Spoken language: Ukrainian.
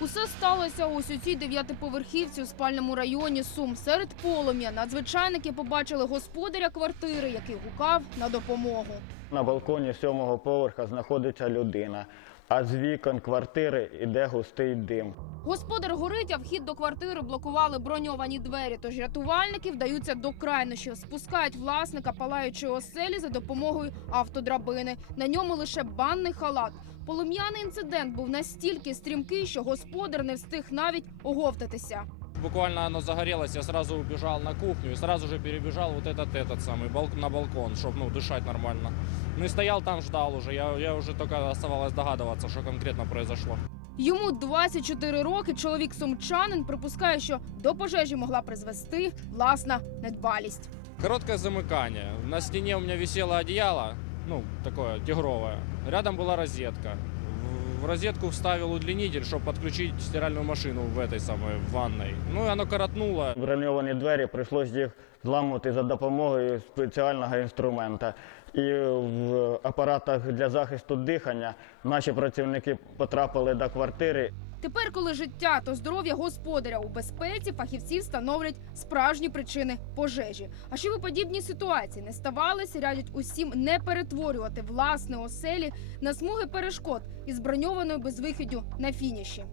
Усе сталося ось у цій дев'ятиповерхівці у спальному районі Сум. Серед полум'я надзвичайники побачили господаря квартири, який гукав на допомогу. На балконі сьомого поверха знаходиться людина, а з вікон квартири йде густий дим. Господар горить, а вхід до квартири блокували броньовані двері. Тож рятувальники вдаються до крайнощів, спускають власника палаючої оселі за допомогою автодрабини. На ньому лише банний халат. Полум'яний інцидент був настільки стрімкий, що господар не встиг навіть оговтатися. Буквально оно загорелось, я сразу убежал на кухню и сразу же перебежал вот этот, этот самый балк, на балкон, чтобы ну, дышать нормально. Ну и стоял там, ждал уже. Я, я уже только оставалось догадываться, что конкретно произошло. Йому 24 роки. Чоловік сумчанин припускає, що до пожежі могла призвести власна недбалість. Короткое замыкание. На стене у меня висело одеяло, ну, такое тигровое. Рядом была розетка. В- розетку вставил удлинитель, чтобы подключить стиральную машину в этой самой в ванной. Ну и оно коротнуло. Броньовані двері прийшлося їх зламувати за допомогою спеціального інструмента. І в апаратах для захисту дихання наші працівники потрапили до квартири Тепер, коли життя та здоров'я господаря у безпеці, фахівці встановлять справжні причини пожежі. А щоб ви подібні ситуації не ставалися, радять усім не перетворювати власне оселі на смуги перешкод із броньованою безвихіддю на фініші.